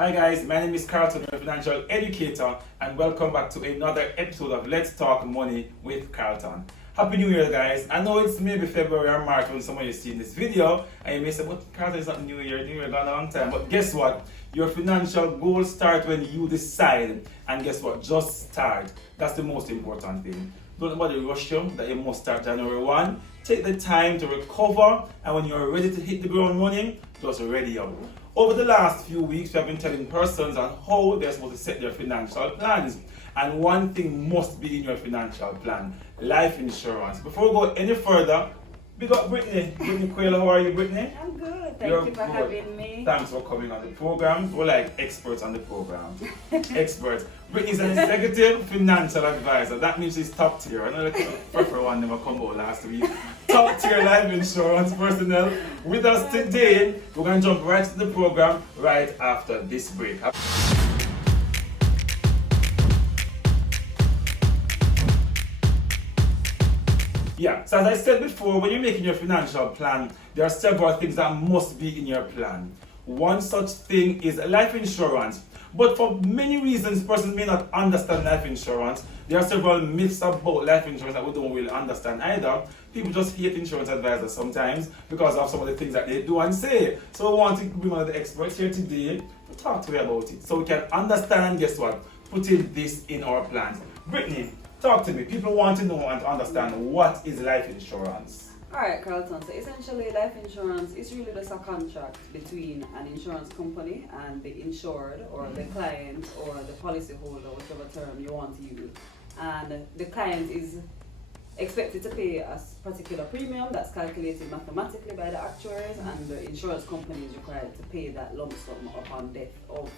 Hi guys, my name is Carlton, a financial educator, and welcome back to another episode of Let's Talk Money with Carlton. Happy New Year guys. I know it's maybe February or March when some of you see this video, and you may say, but Carlton, it's not New Year gone a long time. But guess what? Your financial goals start when you decide, and guess what? Just start. That's the most important thing. Don't nobody rush you that you must start January 1. Take the time to recover, and when you're ready to hit the ground running, just ready up. Over the last few weeks, we have been telling persons on how they're supposed to set their financial plans. And one thing must be in your financial plan: life insurance. Before we go any further, big up Brittany. Brittany Quayle, how are you, Brittany? I'm good. Thank you for having me. Thanks for coming on the program. We're like experts on the program. Experts. Brittany's an executive financial advisor. That means she's top tier. I know the prefer one never come out last week. Top tier life insurance personnel with us today. We're going to jump right to the program right after this break. Yeah, so as I said before, when you're making your financial plan, there are several things that must be in your plan. One such thing is life insurance. But for many reasons, persons may not understand life insurance. There are several myths about life insurance that we don't really understand either. People just hate insurance advisors sometimes because of some of the things that they do and say. So we want to bring one of the experts here today to talk to you about it, so we can understand and guess what? Putting this in our plans. Brittany, talk to me. People want to know and to understand what is life insurance. Alright, Carlton. So essentially, life insurance is really just a contract between an insurance company and the insured, or the client, or the policyholder, whichever term you want to use. And the client is expected to pay a particular premium that's calculated mathematically by the actuaries, and the insurance company is required to pay that lump sum upon death of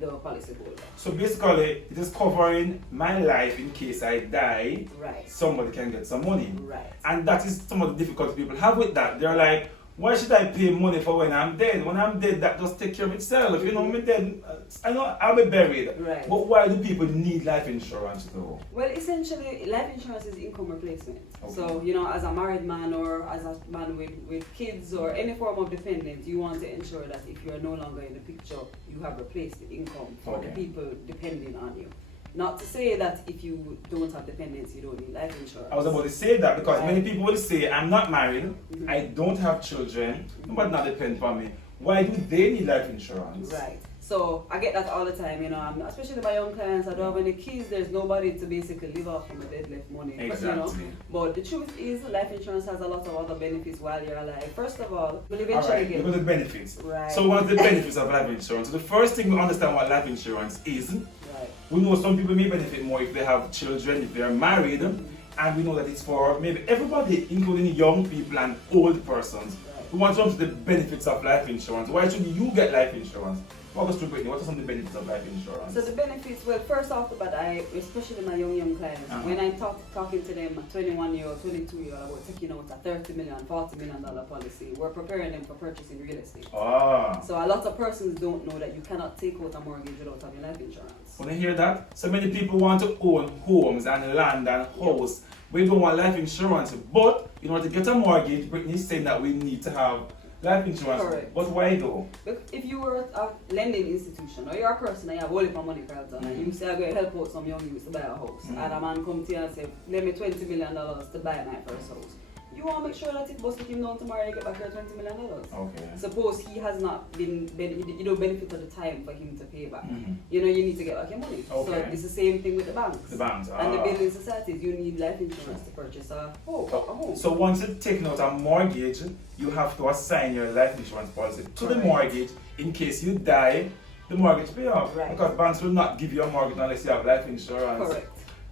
the policyholder. So basically, it is covering my life in case I die. Right. Somebody can get some money. Right. And that is some of the difficulty people have with that. They're like, why should I pay money for when I'm dead? When I'm dead, that just take care of itself. You know, me dead, I know I'll be buried. Right. But why do people need life insurance though? Well, essentially, life insurance is income replacement. Okay. So, you know, as a married man or as a man with kids or any form of dependent, you want to ensure that if you are no longer in the picture, you have replaced the income for the people depending on you. Not to say that if you don't have dependents, you don't need life insurance. I was about to say that because many people will say, I'm not married, I don't have children, nobody not depend on me. Why do they need life insurance? Right. So I get that all the time, you know, especially my young clients. I don't have any kids, there's nobody to basically live off from a dead left money. Exactly. You know? But the truth is, life insurance has a lot of other benefits while you're alive. First of all, you'll eventually get... Look at the benefits. Right. So what are the benefits of life insurance? So the first thing we understand what life insurance is. Right. We know some people may benefit more if they have children, if they are married, and we know that it's for maybe everybody, including young people and old persons. Right. We want to jump to the benefits of life insurance. Why should you get life insurance? Walk us through, Brittany. What are some of the benefits of life insurance? So the benefits, well, first off the bat, especially my young clients, when I talking to them, a 21-year-old, 22-year-old, about taking out a $30 million, $40 million policy, we're preparing them for purchasing real estate. So a lot of persons don't know that you cannot take out a mortgage without having life insurance. Want to hear that? So many people want to own homes and land and house, but you don't want life insurance. But in order to get a mortgage, Brittany is saying that we need to have life insurance. Correct. But why though? If you were a lending institution or you're a person and you have all of money, Carlton, and you say I'm going to help out some young youths to buy a house, and a man come to you and say, lend me $20 million to buy my first house, you want to make sure that it busted him down tomorrow, you get back your $20 million. Okay. Suppose he has not been, you don't benefit of the time for him to pay back. You know, you need to get back your money. Okay. So it's the same thing with the banks. The banks. And the building societies, you need life insurance to purchase a home. So once you've taken out a mortgage, you have to assign your life insurance policy to the mortgage in case you die, the mortgage pay off. Right. Because banks will not give you a mortgage unless you have life insurance. Correct.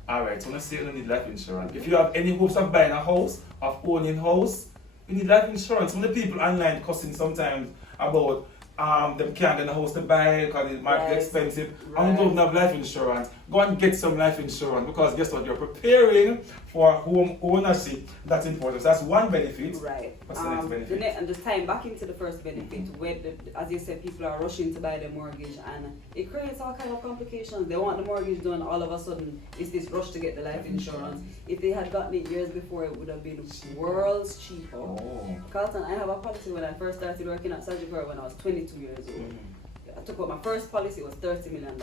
Alright, so let's say you don't need life insurance. If you have any hopes of buying a house, of owning a house, you need life insurance. Some of the people online cussing sometimes about them can't get a house to buy because the market is expensive. And don't have life insurance. Go and get some life insurance because guess what? You're preparing for home ownership. That's important. So that's one benefit. Right. What's the next benefit? And just tying back into the first benefit, where as you said, people are rushing to buy their mortgage, and it creates all kind of complications. They want the mortgage done, all of a sudden it's this rush to get the life insurance. If they had gotten it years before, it would have been worlds cheaper. Oh. Carlton, I have a policy when I first started working at Surgical when I was 22 years old. I took out my first policy, was $30 million.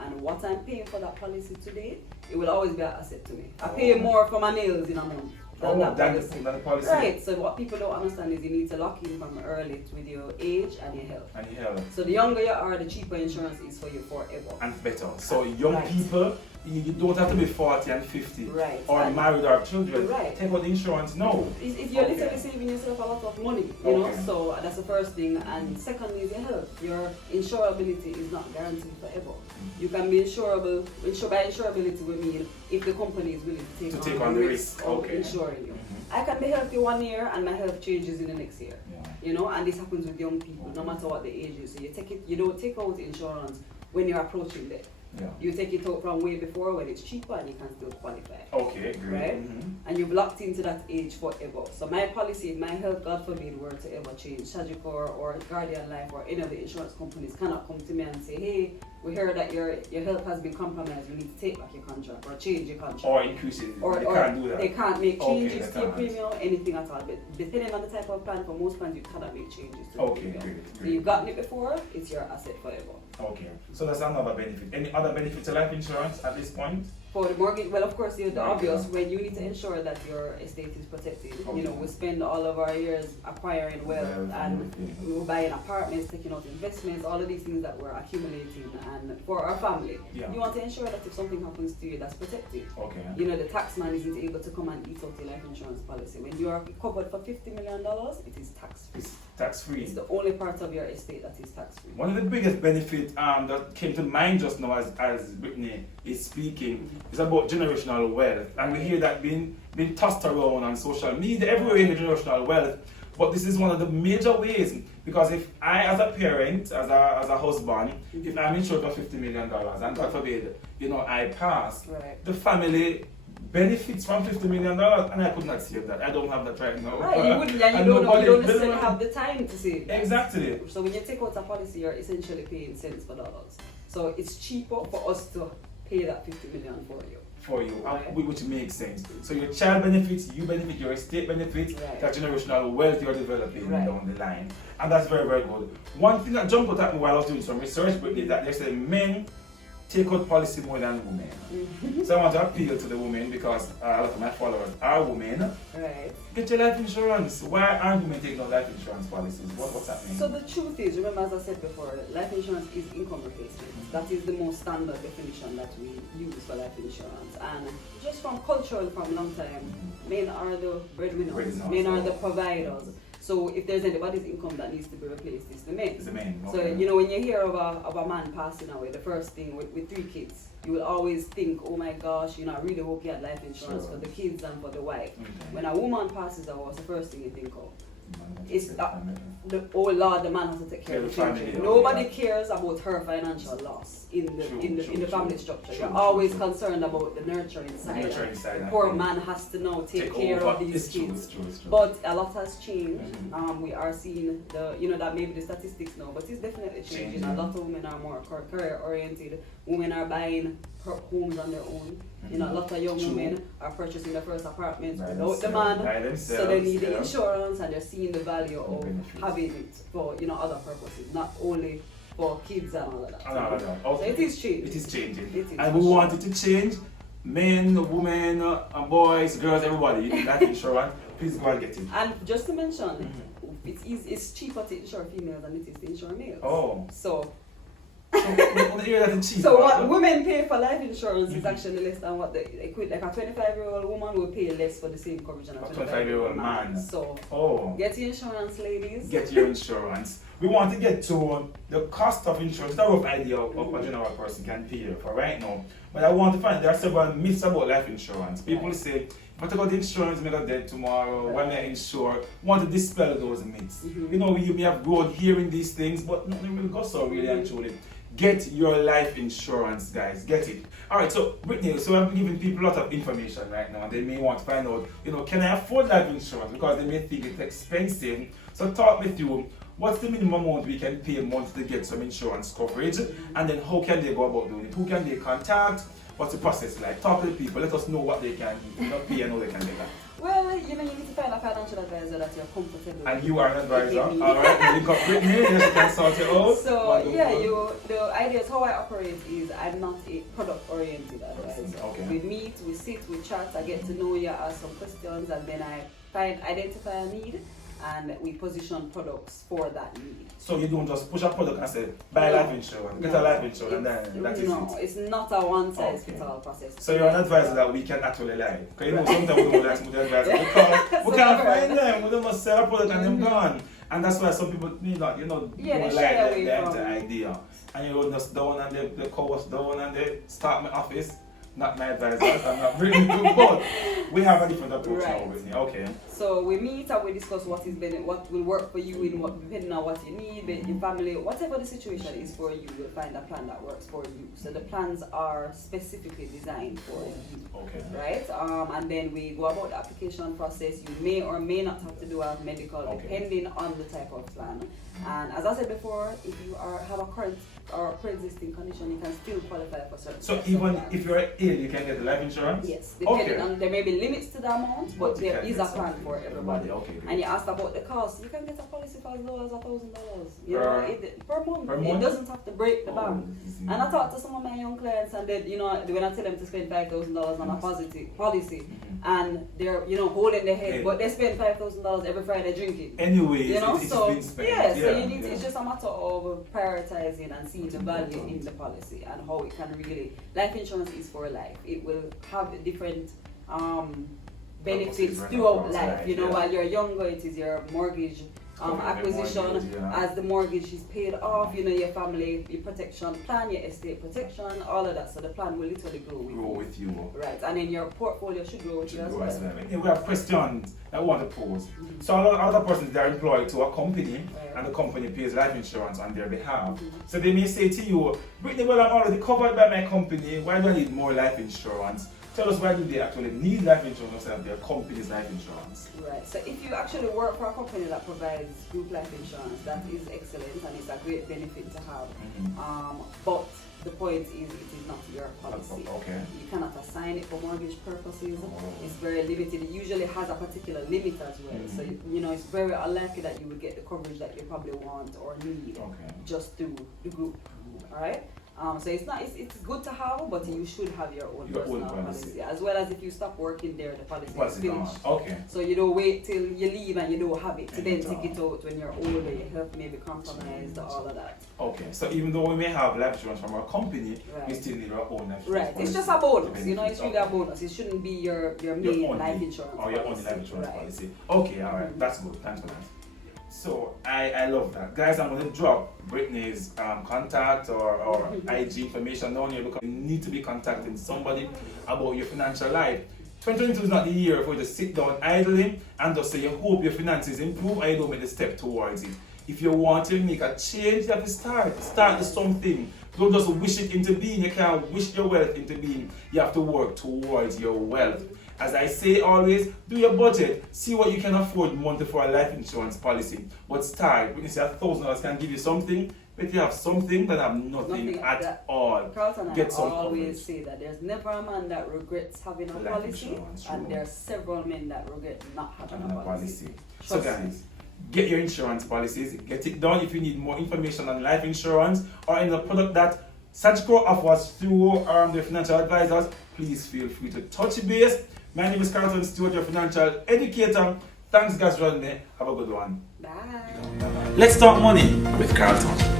And what I'm paying for that policy today, it will always be an asset to me. I pay more for my nails in a month than that policy. Right, so what people don't understand is you need to lock in from early with your age and your health. So the younger you are, the cheaper insurance is for you forever. And better. So young people, you don't have to be 40 and 50 or married or have children. Take out the insurance now. You're literally saving yourself a lot of money, you know, so that's the first thing. And secondly is your health. Your insurability is not guaranteed forever. You can be insurable. By insurability we mean if the company is willing to take on the risk of insuring you. I can be healthy 1 year and my health changes in the next year. You know, and this happens with young people, no matter what the age is. So you don't take out insurance when you're approaching death. You take it out from way before when it's cheaper and you can still qualify. Okay, great. Right? And you've locked into that age forever. So my policy, if my health, God forbid, were to ever change, Sagicor or Guardian Life or any of the insurance companies cannot come to me and say, hey, we heard that your health has been compromised, we need to take back your contract or change your contract. Or increase it. They can't do that. They can't make changes to your premium, anything at all. But depending on the type of plan, for most plans you cannot make changes to the premium. Great. So you've gotten it before, it's your asset forever. Okay, so that's another benefit. Any other benefit to life insurance at this point? For the mortgage, well, of course, the obvious, when you need to ensure that your estate is protected. You know, we spend all of our years acquiring wealth and we were buying apartments, taking out investments, all of these things that we're accumulating and for our family. You want to ensure that if something happens to you, that's protected. You know, the tax man isn't able to come and eat out your life insurance policy. When you are covered for $50 million, it is tax-free. It's tax-free. It's the only part of your estate that is tax-free. One of the biggest benefits that came to mind just now as Brittany is speaking is about generational wealth, and we hear that being tossed around on social media everywhere in the generational wealth. But this is one of the major ways, because if I, as a parent, as a husband, if I'm insured for $50 million and God forbid, you know, I pass, the family benefits from $50 million, and I could not save that. I don't have that right now. You wouldn't, and you don't necessarily have the time to save that. Exactly. So when you take out a policy, you're essentially paying cents for dollars. So it's cheaper for us to pay that $50 million for you. Which makes sense. So your child benefits, you benefit, your estate benefits, that generational wealth you're developing down the line. And that's very, very good. One thing that jumped out at me while I was doing some research, but is that they said men take out policy more than women. So I want to appeal to the women because a lot of my followers are women. Get your life insurance. Why aren't women taking out life insurance policies? What's happening? So the truth is, remember as I said before, life insurance is income replacement. That is the most standard definition that we use for life insurance. And just from culture and from long time, men are the breadwinners, men are the providers. So if there's anybody's income that needs to be replaced, it's the men. It's the men. So you know, when you hear of a man passing away, the first thing with 3 kids, you will always think, oh my gosh, you know, I really hope you had life insurance for the kids and for the wife. When a woman passes away, what's the first thing you think of? It's oh Lord, the man has to take care of the children. Nobody cares about her financial loss in the family structure. You're always concerned about the nurturing side. The poor man has to now take care of these kids. But a lot has changed. We are seeing that maybe the statistics now, but it's definitely changing. A lot of women are more career oriented. Women are buying homes on their own. You know, a lot of young women are purchasing their first apartments without the man, so they need the insurance, and they're seeing the value of having it for other purposes, not only for kids and all of that. So it is changing. It is changing, and we want it to change. Men, women, boys, girls, everybody. You need life insurance. Please go and get it. And just to mention, it's cheaper to insure females than it is to insure males. So what women pay for life insurance is actually less than what like a 25-year-old woman will pay less for the same coverage than a 25-year-old man. So get your insurance, ladies. Get your insurance. We want to get to the cost of insurance. That's a rough idea of what a general person can pay for right now. But I want to find there are several myths about life insurance. People say, if I take out the insurance, I'm going to dead tomorrow, when I insure, want to dispel those myths. You know, you may have grown hearing these things, but nothing will go so really and truly. Get your life insurance, guys. Get it. Alright, so Brittany, so I'm giving people a lot of information right now, and they may want to find out, can I afford life insurance? Because they may think it's expensive. So talk with you. What's the minimum amount we can pay a month to get some insurance coverage? And then how can they go about doing it? Who can they contact? What's the process like? Talk to the people. Let us know what they can pay and how they can get that. Well, you know, you need to find a financial advisor that you're comfortable with. And you are an advisor. AKA me. Alright, link up with me, yes, you can sort it out. So Wonderful. yeah, the idea is how I operate is I'm not a product oriented advisor. Okay. We meet, we sit, we chat, I get to know you, ask some questions, and then I identify a need and we position products for that need. So you don't just push a product and say, buy No. life insurance, get a life insurance, and then that is No, it. it's not a one size fits all process. So you're an advisor that we can actually like. Because you know sometimes we don't like some of the advisors because we can't find them. We don't must sell a product and them gone. And that's why some people don't like they the shy away idea. And you just down and the course down and they start my office. Not my advisor, I'm not really good, but we have a different approach now with me. Okay. So we meet and we discuss what will work for you in what depending on what you need, your family, whatever the situation is for you, we'll find a plan that works for you. So the plans are specifically designed for you. Okay. Right? And then we go about the application process. You may or may not have to do a medical depending on the type of plan. And as I said before, if you have a current or pre-existing condition, you can still qualify for certain. So even if you're ill, you can get life insurance? Yes, depending on, there may be limits to the amount, but there is a plan for everybody. Okay, and you asked about the cost, you can get a policy for as low as $1,000. Per month. Per month? It doesn't have to break the bank. Easy. And I talked to some of my young clients and they, when I tell them to spend $5,000 on a policy, and they're, holding their head, but they spend $5,000 every Friday drinking. Anyway, it's been spent. Yeah, so you need to, it's just a matter of prioritizing and seeing the value in the policy and how it can really, life insurance is for life. It will have different benefits throughout life. While you're younger, it is your mortgage acquisition. As the mortgage is paid off, your family, your protection plan, your estate protection, all of that. So the plan will literally grow with you. Right, and then your portfolio should grow with you as well. We have questions that we want to pose. So a lot of other persons, they're employed to a company, and the company pays life insurance on their behalf. So they may say to you, Brittany, well, I'm already covered by my company. Why do I need more life insurance? Tell us, why do they actually need life insurance instead of their company's life insurance? Right, so if you actually work for a company that provides group life insurance, that is excellent and it's a great benefit to have. But the point is, it is not your policy. Okay. You cannot assign it for mortgage purposes. It's very limited. It usually has a particular limit as well. So, it's very unlikely that you will get the coverage that you probably want or need just through the group. Alright? So it's good to have, but you should have your own personal policy. As well as if you stop working there, the policy is finished. Okay. So you don't wait till you leave and you don't have it to then take it out when you're older, your health may be compromised, all of that. Okay, so even though we may have life insurance from our company, we still need our own life insurance. Right, it's just a bonus, it's really a bonus. It shouldn't be your main life insurance or your own life insurance policy. Okay, alright, that's good, thanks for that. So I love that. Guys, I'm going to drop Brittany's contact or IG information down here because you need to be contacting somebody about your financial life. 2022 is not the year for you to sit down idly and just say you hope your finances improve and you don't make the step towards it. If you want to make a change, you have to start. Start with something. Don't just wish it into being. You can't wish your wealth into being. You have to work towards your wealth. As I say always, do your budget. See what you can afford monthly for a life insurance policy. But start. When you say $1,000 can give you something, but you have something that have nothing at all. Carlton, I always say that there's never a man that regrets having a policy, and there are several men that regret not having a policy. So guys, get your insurance policies. Get it done. If you need more information on life insurance or any product that Sagicor offers through their financial advisors, please feel free to touch base. My name is Carlton Stewart, your financial educator. Thanks guys for joining me. Have a good one. Bye. Let's talk money with Carlton.